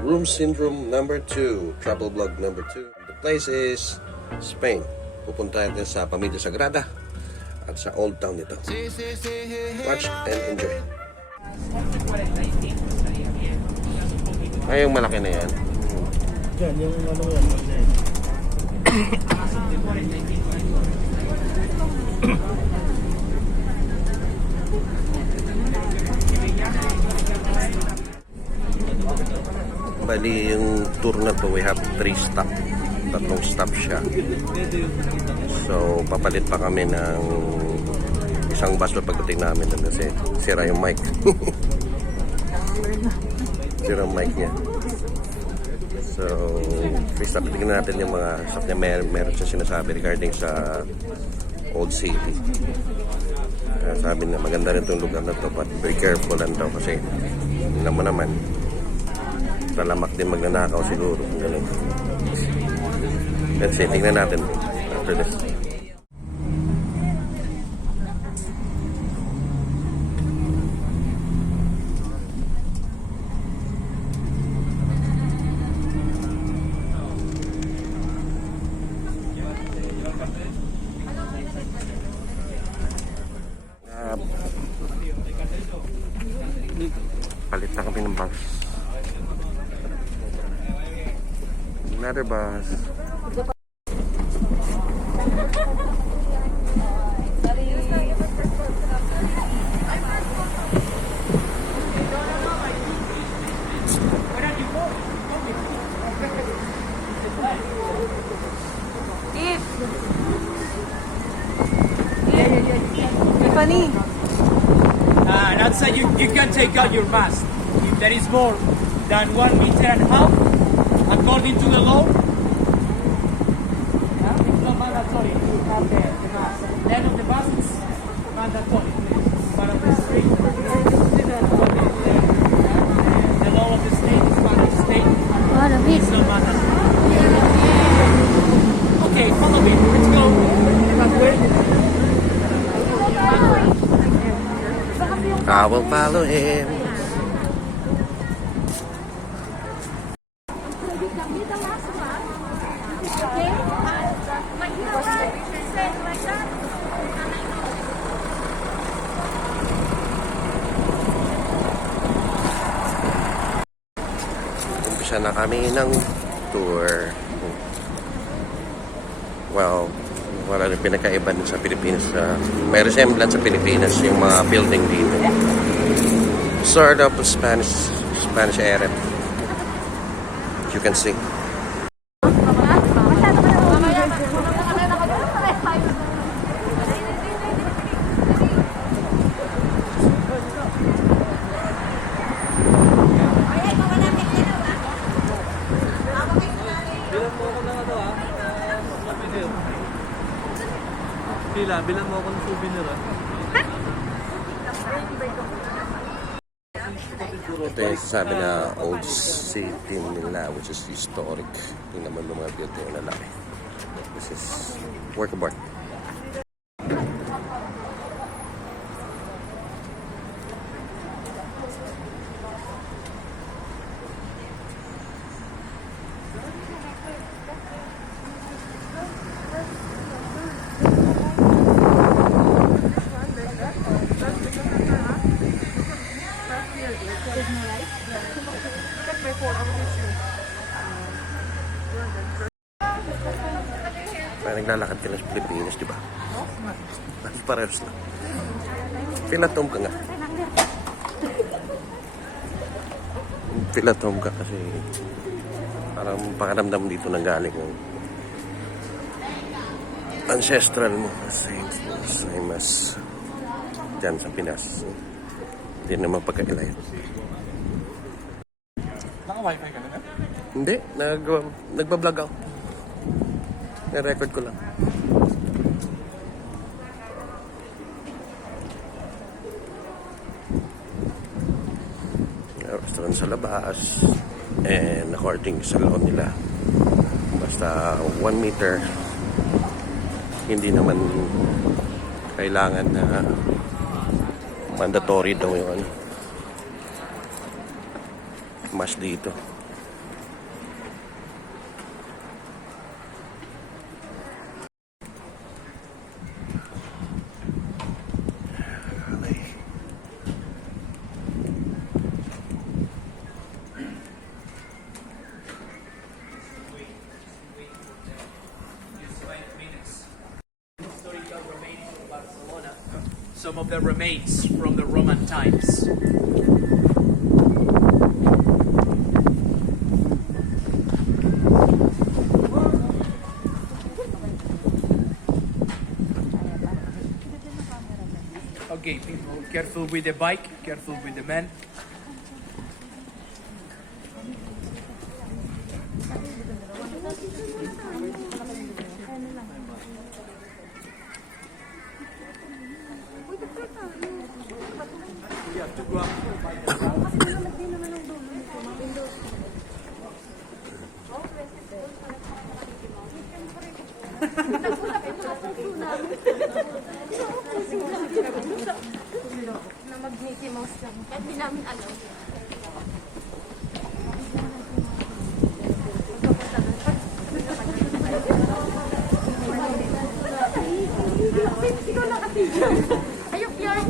Room syndrome number 2, travel vlog number 2. The place is Spain. Pupunta natin sa Villa Sagrada at sa Old Town nito. Watch and enjoy. Ay, yung malaki na yan. Yan, yung ano yan. Bali, yung tour na to, we have 3 stop. Tatlong stop siya. So, papalit pa kami ng isang bus na pagdating namin doon kasi sira yung mic. Sira yung mic niya. So, first stop, tingnan natin yung mga stuff na meron siya sinasabi regarding sa Old City. Sabi na maganda rin itong lugar na to, but be careful lang daw kasi hindi mo naman talamak din magnanakaw siguro kung gano'n. Let's see, tingnan natin after this. Palit na kami ng bus. Another bus. Funny. And outside you can take out your mask. If there is more than 1.5 meters, according to the law, it's not mandatory to have the mask. Then of the bus is mandatory. But of the street, the law of the state is Spanish state. It's not mandatory. Okay, follow me. Let's go. I will follow him. Umpisa na kami ng tour. Well, wala rin pinakaiba din sa Pilipinas. May resemblance sa Pilipinas yung mga building dito. Sort of Spanish era. You can see. Bilang mo ako ng souvenir Ito yung sabi na Old City nila, which is historic. Tingnan naman ng mga building na laki. This is work of art. Parang naglalakad ka lang sa Pilipinas, di ba? Parehas lang. Pilatom ka nga. Pilatom ka kasi parang pakiramdam dito nang galing ng ancestral mo kasi mas dyan sa Pinas. Hindi naman pagkailayan. Naka-wifi ka na? Hindi, nagbablog ako. Na-record ko lang. Restaurant sa labas and according sa loob nila basta 1 meter, hindi naman kailangan na mandatory daw yung mas dito. some of the remains from the Roman times. Okay, people, careful with the bike, careful with the men. You have to go up to the bike. Na mag-Mickey Mouse lang. Kahit di namin alam. Ikaw nakatigyan. Ayok yan.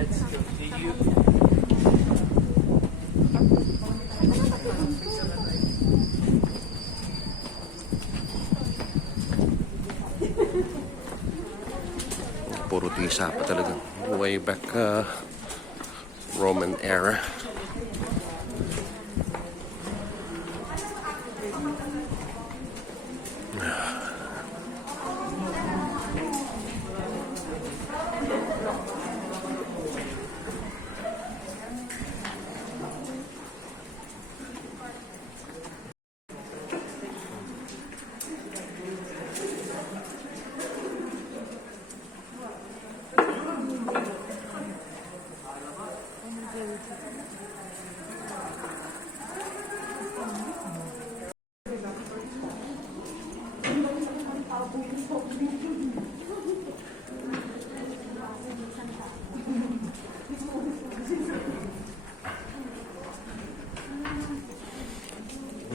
Let's continue. Puro tisa pa talaga. Way back Roman era.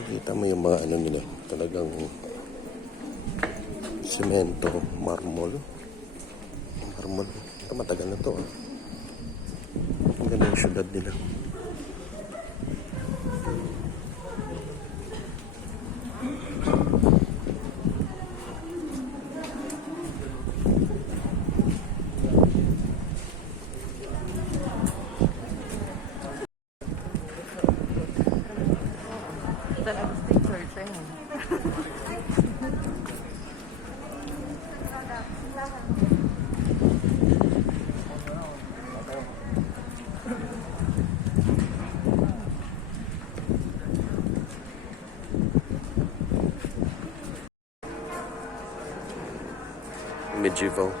Kita mo yung mga ano nila, talagang semento, marmol. Marmol. Ito matagal na to. Ang ganda yung syudad nila. Medieval.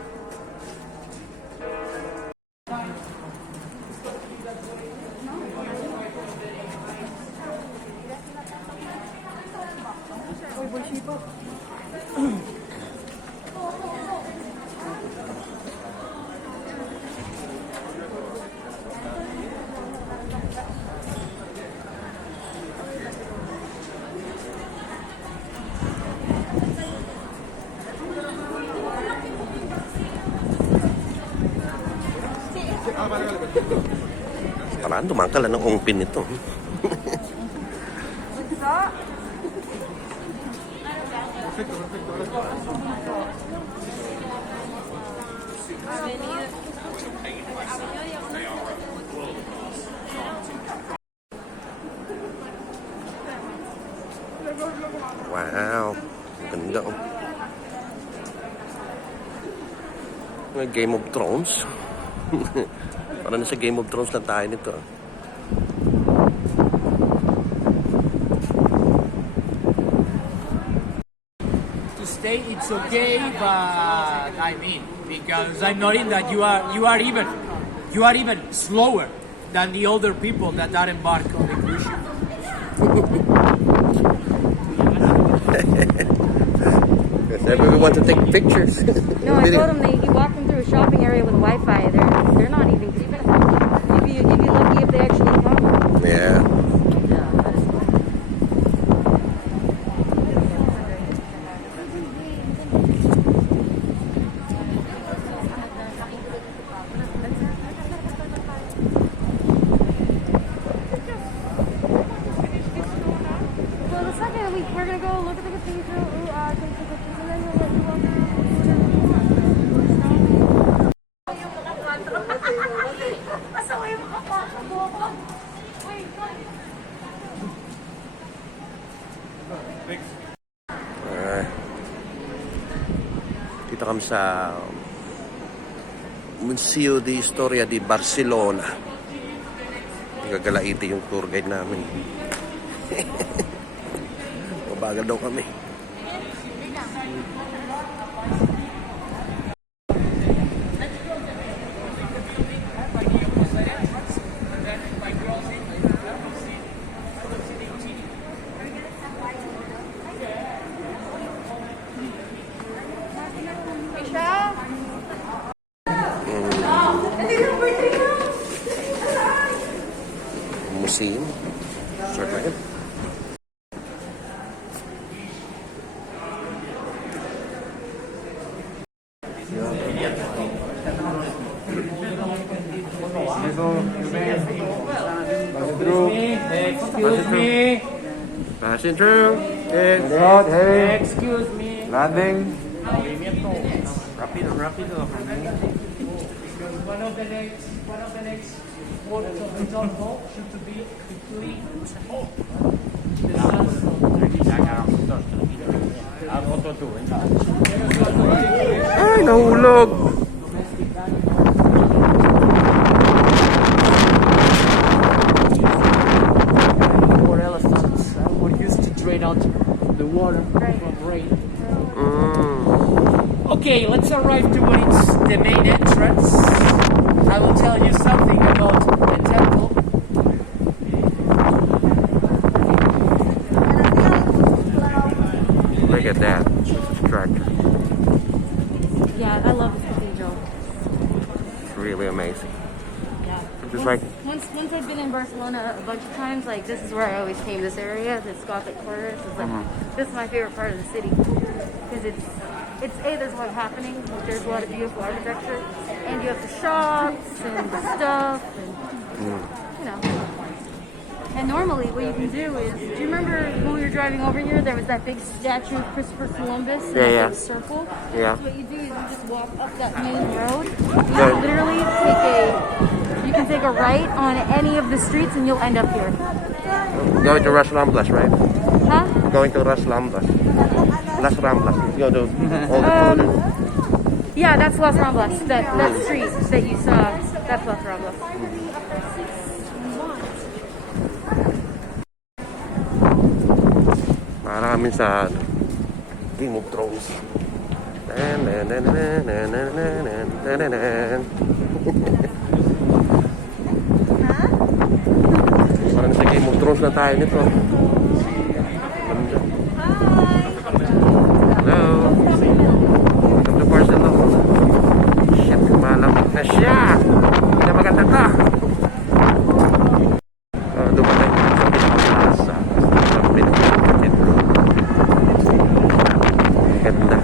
Parang dumangkal ng ongpin nito. Wow, ang ganda. Game of Thrones. Parang nasa Game of Thrones na tayo nito. To stay, it's okay, but I mean, because I'm noting that you are even slower than the older people that are embarked on the cruise ship. Because everyone want to take pictures. No, I told him he walked them through a shopping area with Wi-Fi. They're not even you'd be lucky if they actually come. Yeah. Dito kami sa Museo de Historia de Barcelona. Gagalaiti yung tour guide namin. Mabagal daw kami. Museum. Start like it. Excuse me. Passing through. Hey, hey, Excuse me. landing. Rápido, rápido. Because one of the next words of the tunnel should be between the Ay, nahulog. Or elephants were used to drain out the water from rain. Okay, let's arrive towards the main entrance. I will tell you something about the temple. Look at that. Structure. Yeah, I love this cathedral. It's really amazing. Yeah. Just like Once I've been in Barcelona a bunch of times, like this is where I always came. This area, this Gothic quarters, is like this is my favorite part of the city because it's there's a lot happening. There's a lot of beautiful architecture, and you have the shops and the stuff, and you know. And normally, what you can do is, do you remember when we were driving over here? There was that big statue of Christopher Columbus in that big circle. Yeah. So what you do is you just walk up that main road. You can literally take a right on any of the streets, and you'll end up here. going to Las Ramblas, right? Huh? Going to Las Ramblas. Las Ramblas. You go to all the Yeah, that's Las Ramblas. That street that you saw, that's Las Ramblas. Maraming sa Game of Thrones. Parang sa Game of Thrones na tayo nito. Hello. Welcome to Barcelona. Shit, malamig na siya. Hindi na maganda ka. Dumatay ko sa Plaza. Ganda.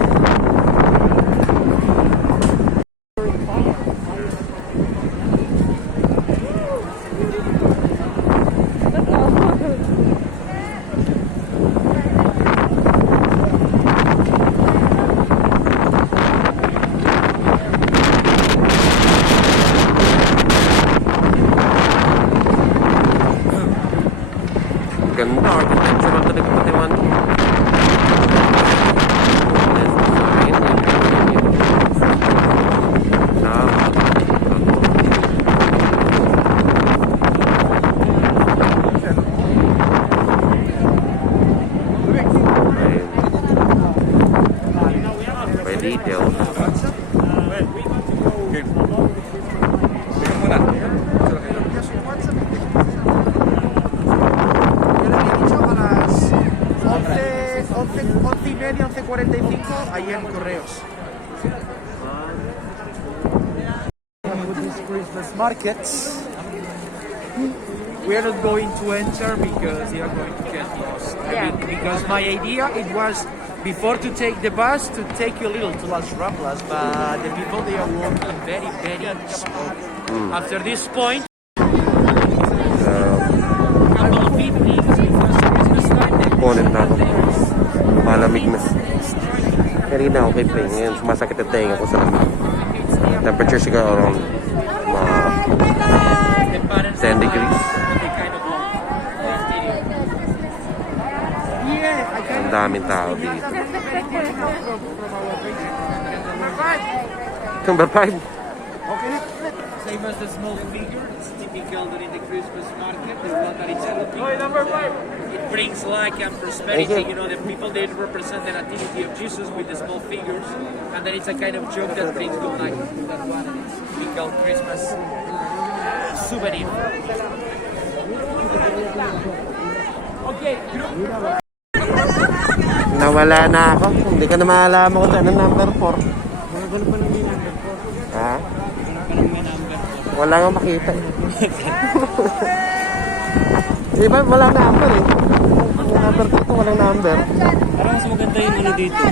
Ganda, architectural talaga Patiwan. May details. Media 11:45 ahí en Correos. With these Christmas markets, we are not going to enter because they are going to get lost. Yeah. Because my idea it was before to take the bus to take you a little to Las Ramblas, but the people they are walking very slow. After this point, couple of evenings because Christmas time. Bonnet na ako. Malamig na. Kanina okay pa yun. Ngayon sumasakit ang tenga ko sa temperature siguro around 10 degrees. Ang daming tao dito. Number 5. Same as the small figure, it's typical during the Christmas market. The one that it's helping. Number 5. It brings light and prosperity. You know, the people they represent the nativity of Jesus with the small figures, and then it's a kind of joke that brings good luck. That one is typical Christmas souvenir. Okay, Nawala na ako. Hindi ka na maalaman ko saan ang number 4. Ha? Wala nga makita eh. Di ba wala number eh. Yung number dito walang number. parang mas maganda yung ano dito.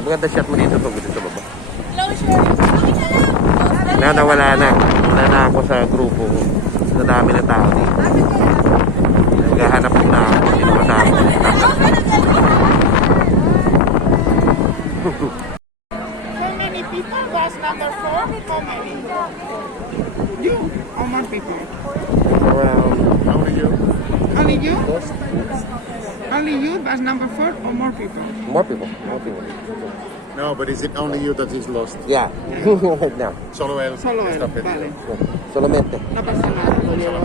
Maganda shot mo dito pag dito sa baba. Nawala na. Wala na ako sa grupo. Sa dami na tao dito. Naghahanap na ako kung sino kasama. How many people was number 4? How many? You or more people? Around, Only you? Only you was number 4 or more people? more people. More people. No, but is it only you that is lost? Yeah. Right now. Solo él. Solo él, está perdido. vale. Solamente. No pasa nada. lo llevo.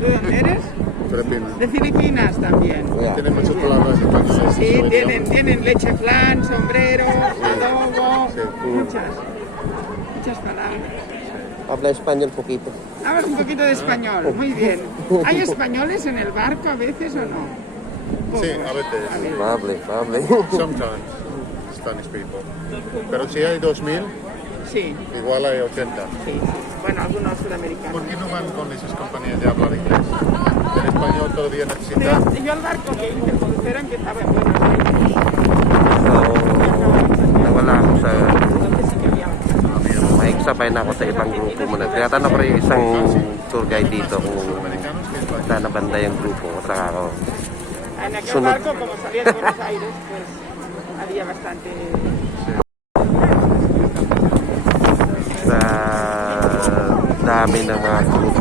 ¿De dónde eres? Filipino. De Filipinas también. Yeah. Tiene muchas palabras españolas. Sí, tienen leche flan, sombrero, adobo, Sí. muchas palabras. Habla español poquito. Hablas un poquito de español, muy bien. ¿Hay españoles en el barco a veces o no? Sí, a veces. Probably. Sometimes. Spanish people. Pero si hay 2000, Sí, igual hay 80. sí. Bueno, algunos sudamericanos. ¿Por qué no van con esas compañías de hablar inglés? El español todavía necesita. Yo al barco que hice crucero empezaba en Buenos Aires. So, nawala ako sa Entonces sí que había. makiksabay na ako sa ibang grupo muna. Tinatanong ko rin yung isang tour guide dito kung saan na banda yung grupo. Saka ako. En aquel Solo- barco, como salía de Buenos Aires, pues había bastante. Sa dami ng mga grupo.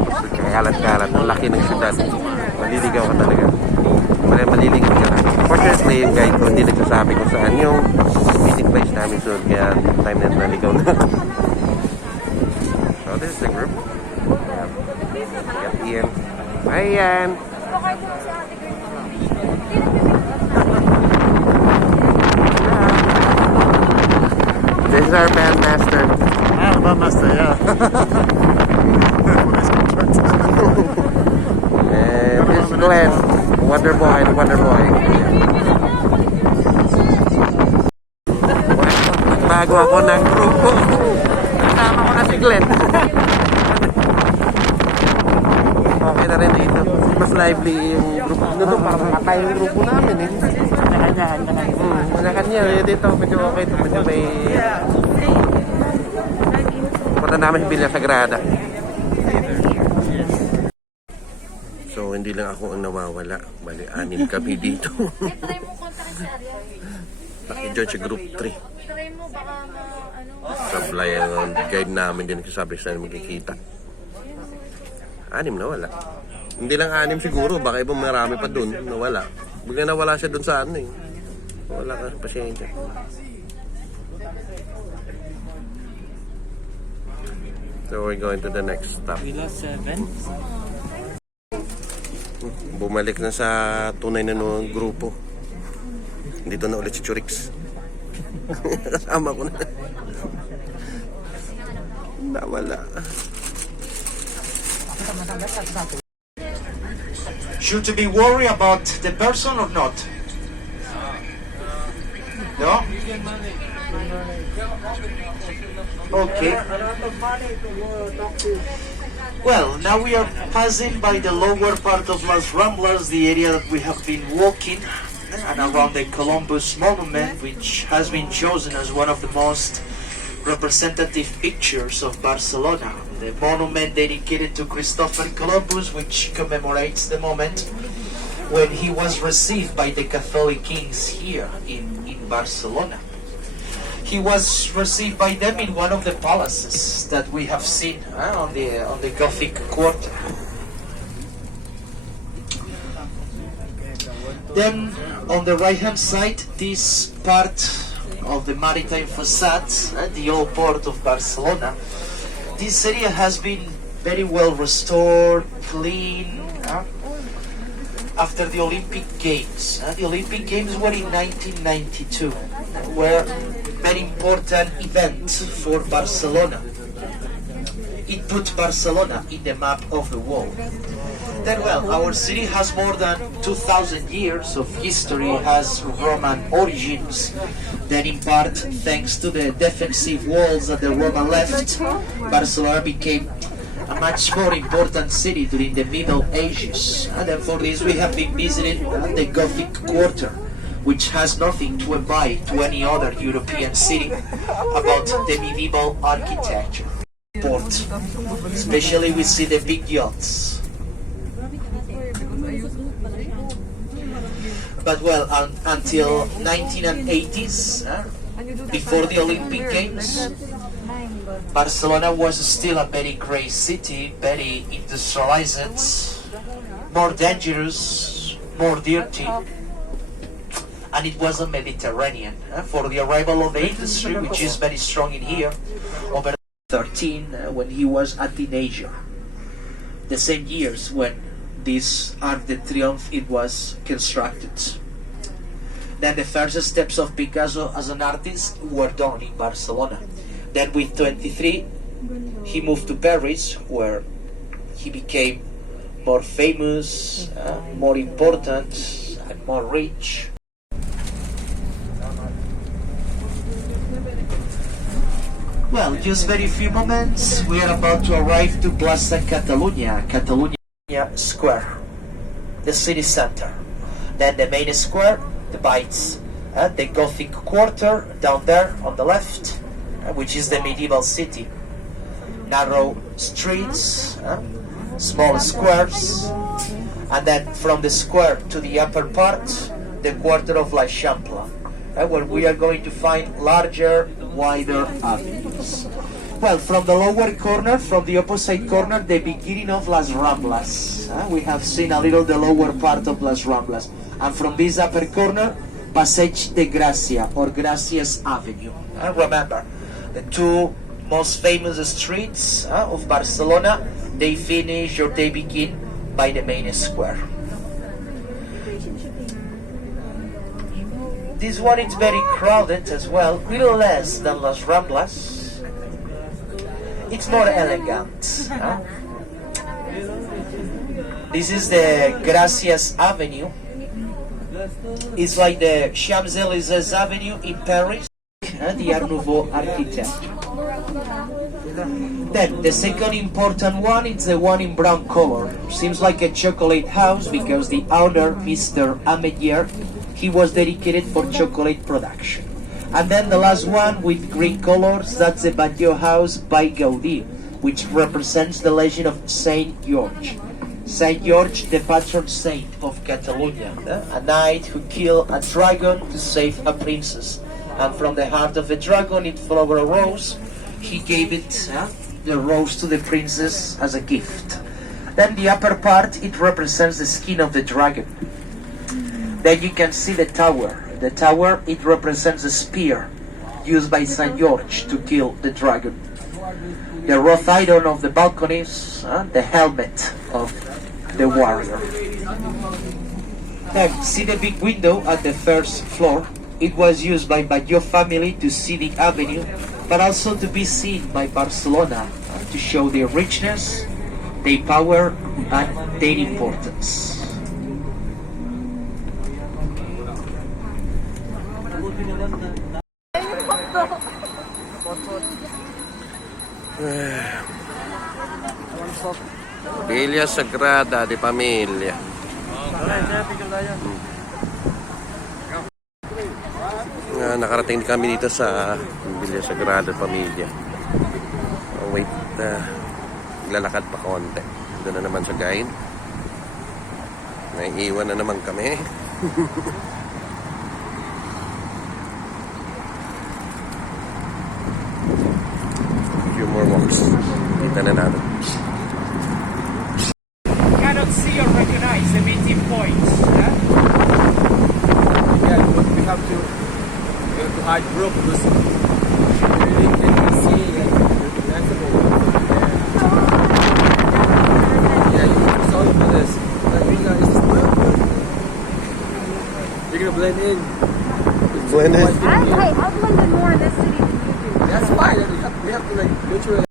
Kalat-kalat. Ang laki ng syudad. Maliligaw ka talaga. Maliligaw ka na. Fortunately, yung guide ko hindi nagsasabi kung saan yung meeting place namin. So, kaya time na naligaw na. So, this is the group. Got Ian. Hi, Ian. This is our bandmaster. Ah, bandmaster, yeah. And this is Glenn. Wonder Boy. Bago ako ng grupo. Kasama ko na si Glenn. Okay na rin dito. Mas lively yung grupo. Doon parang nakatay yung grupo namin eh. Kanya-kanya. Dito medyo okay. Medyo may... Punta namin sa Villa Sagrada. So, hindi lang ako ang nawawala. Bali, 6 kami dito. Try mo kontakin si Ariel. Naki-join sa group 3. Try mo baka Sablay ang guide namin din sabi saan magkikita. 6 nawala. Hindi lang 6 siguro, baka ibang marami pa dun nawala. Bigla nawala siya dun sa ano eh. Wala ka pasyente. So we're going to the next stop. Villa 7. Bumalik na sa tunay na nung grupo. Dito na ulit si Churix. Kasama ko na. Nawala. Should we worry about the person or not? No? Okay. Well, now we are passing by the lower part of Las Ramblas, the area that we have been walking, and around the Columbus Monument, which has been chosen as one of the most representative pictures of Barcelona. The monument dedicated to Christopher Columbus, which commemorates the moment when he was received by the Catholic kings here in Barcelona. He was received by them in one of the palaces that we have seen on the Gothic quarter. Then on the right hand side, this part of the maritime facade, the old port of Barcelona. This area has been very well restored, clean, after the Olympic Games. The Olympic Games were in 1992, were very important event for Barcelona. It put Barcelona in the map of the world. Then, well, our city has more than 2,000 years of history, has Roman origins. Then, in part, thanks to the defensive walls that the Roman left, Barcelona became a much more important city during the Middle Ages. And then for this we have been visiting the Gothic Quarter, which has nothing to envy to any other European city about the medieval architecture. Port, especially we see the big yachts. But well, until 1980s, before the Olympic Games, Barcelona was still a very grey city, very industrialized, more dangerous, more dirty, and it was a Mediterranean. For the arrival of the industry, which is very strong in here, over 13, when he was a teenager. The same years when this Arc de Triomphe it was constructed. Then the first steps of Picasso as an artist were done in Barcelona. Then with 23, he moved to Paris, where he became more famous, more important, and more rich. Well, just very few moments, we are about to arrive to Plaza Catalunya, Catalunya Square, the city center. Then the main square divides the Gothic Quarter down there on the left, which is the medieval city. Narrow streets, small squares, and then from the square to the upper part, the quarter of La Champla, where we are going to find larger, wider avenues. Well, from the lower corner, from the opposite corner, the beginning of Las Ramblas. We have seen a little the lower part of Las Ramblas. And from this upper corner, Passeig de Gracia, or Gracias Avenue. Remember, the two most famous streets of Barcelona, they finish or they begin by the main square. This one is very crowded as well, little less than Las Ramblas. It's more elegant. This is the Gracias Avenue. It's like the Champs-Élysées Avenue in Paris, the Art Nouveau architecture. Then the second important one is the one in brown color. Seems like a chocolate house because the owner, Mr. Amédier, he was dedicated for chocolate production. And then the last one with green colors, that's the Batlló house by Gaudí, which represents the legend of Saint George. Saint George, the patron saint of Catalonia, a knight who killed a dragon to save a princess. And from the heart of the dragon, it fell over a rose. He gave it, the rose, to the princess as a gift. Then the upper part, it represents the skin of the dragon. Then you can see the tower. The tower, it represents the spear used by Saint George to kill the dragon. The wrought iron of the balconies, the helmet of the warrior. Then see the big window at the first floor. It was used by Batlló family to see the avenue, but also to be seen by Barcelona to show their richness, their power, and their importance. Villa Sagrada de Pamilya. Nakarating kami dito sa Villa Sagrada de Pamilya. Oh, wait, lalakad pa konti. Doon na naman sa guide. Naiiwan na naman kami. Few more walks. Kita na natin. Cannot see or recognize the meeting points. Yeah, we have to hard group because you really can see like flexible. Yeah, you saw it for this. Like, you know, it's you're gonna blend in. Blend in. I've blended more in this city than you do. That's fine. We have to like literally.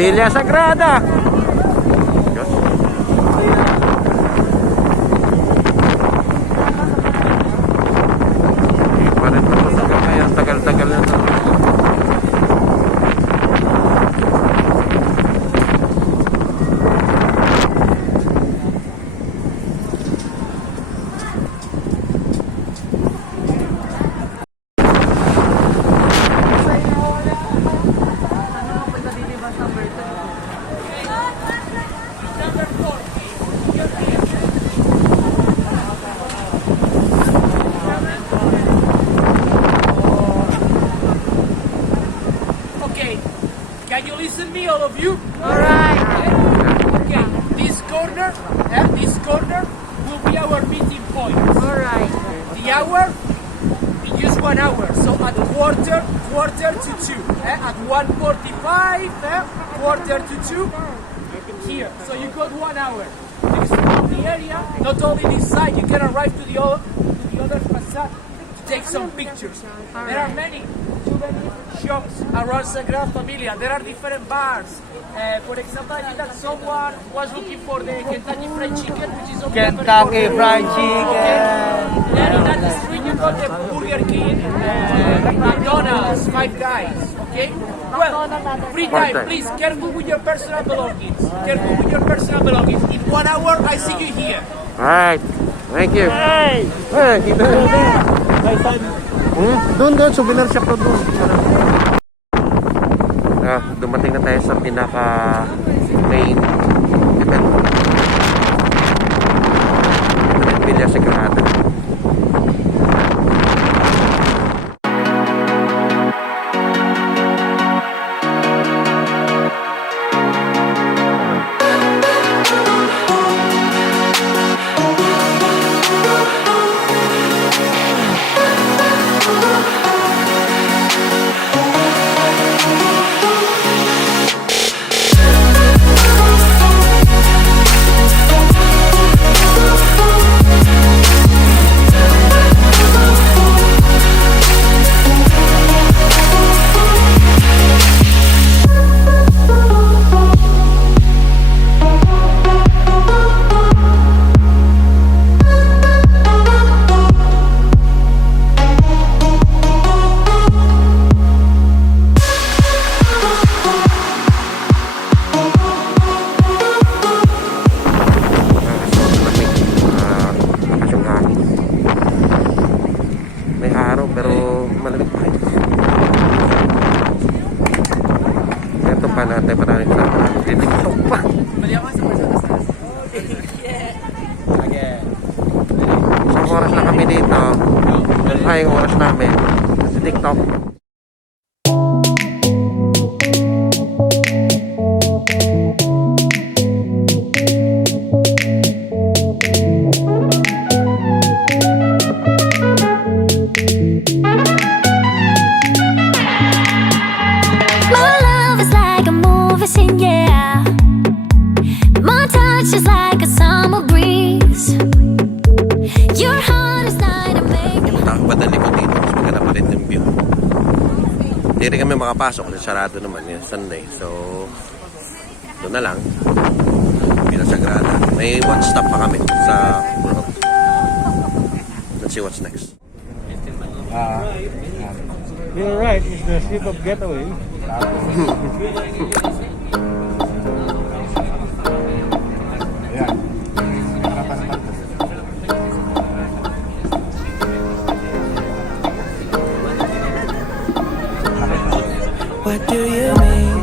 Villa Sagrada. Diyos. Hindi pa rin tapos hanggang ngayon. Tagal-tagal na ito. Okay, can you listen me, all of you? Alright. Okay, this corner will be our meeting point. Alright. The hour, in just 1 hour. So at quarter to 2. At 1:45, quarter to 2. Here. So you got 1 hour. You explore the area, not only this side, you can arrive to the other facade to take some pictures. There are many shops around Sagrada Familia. There are different bars. For example, I think that someone was looking for the Kentucky Fried Chicken, which is over Kentucky Fried Chicken. Then in that street you got the Burger King, McDonald's, Five Guys. Okay. Well, free time, please. Careful with your personal belongings. Careful with your personal belongings. In 1 hour, I see you here. Alright. Thank you. Hey! Hey! Kita na. Doon, souvenir shop na doon. Dumating na tayo sa pinaka main event. Villa Sagrada. Natin parang titiktok pa. Isang oras na kami dito. Ay, yung oras namin sa TikTok. Hindi rin kami makapasok kasi sarado naman yung Sunday. So, doon na lang. Villa Sagrada. May one stop pa kami sa road. Let's see what's next. You're right, it's the ship of getaway. What do you mean?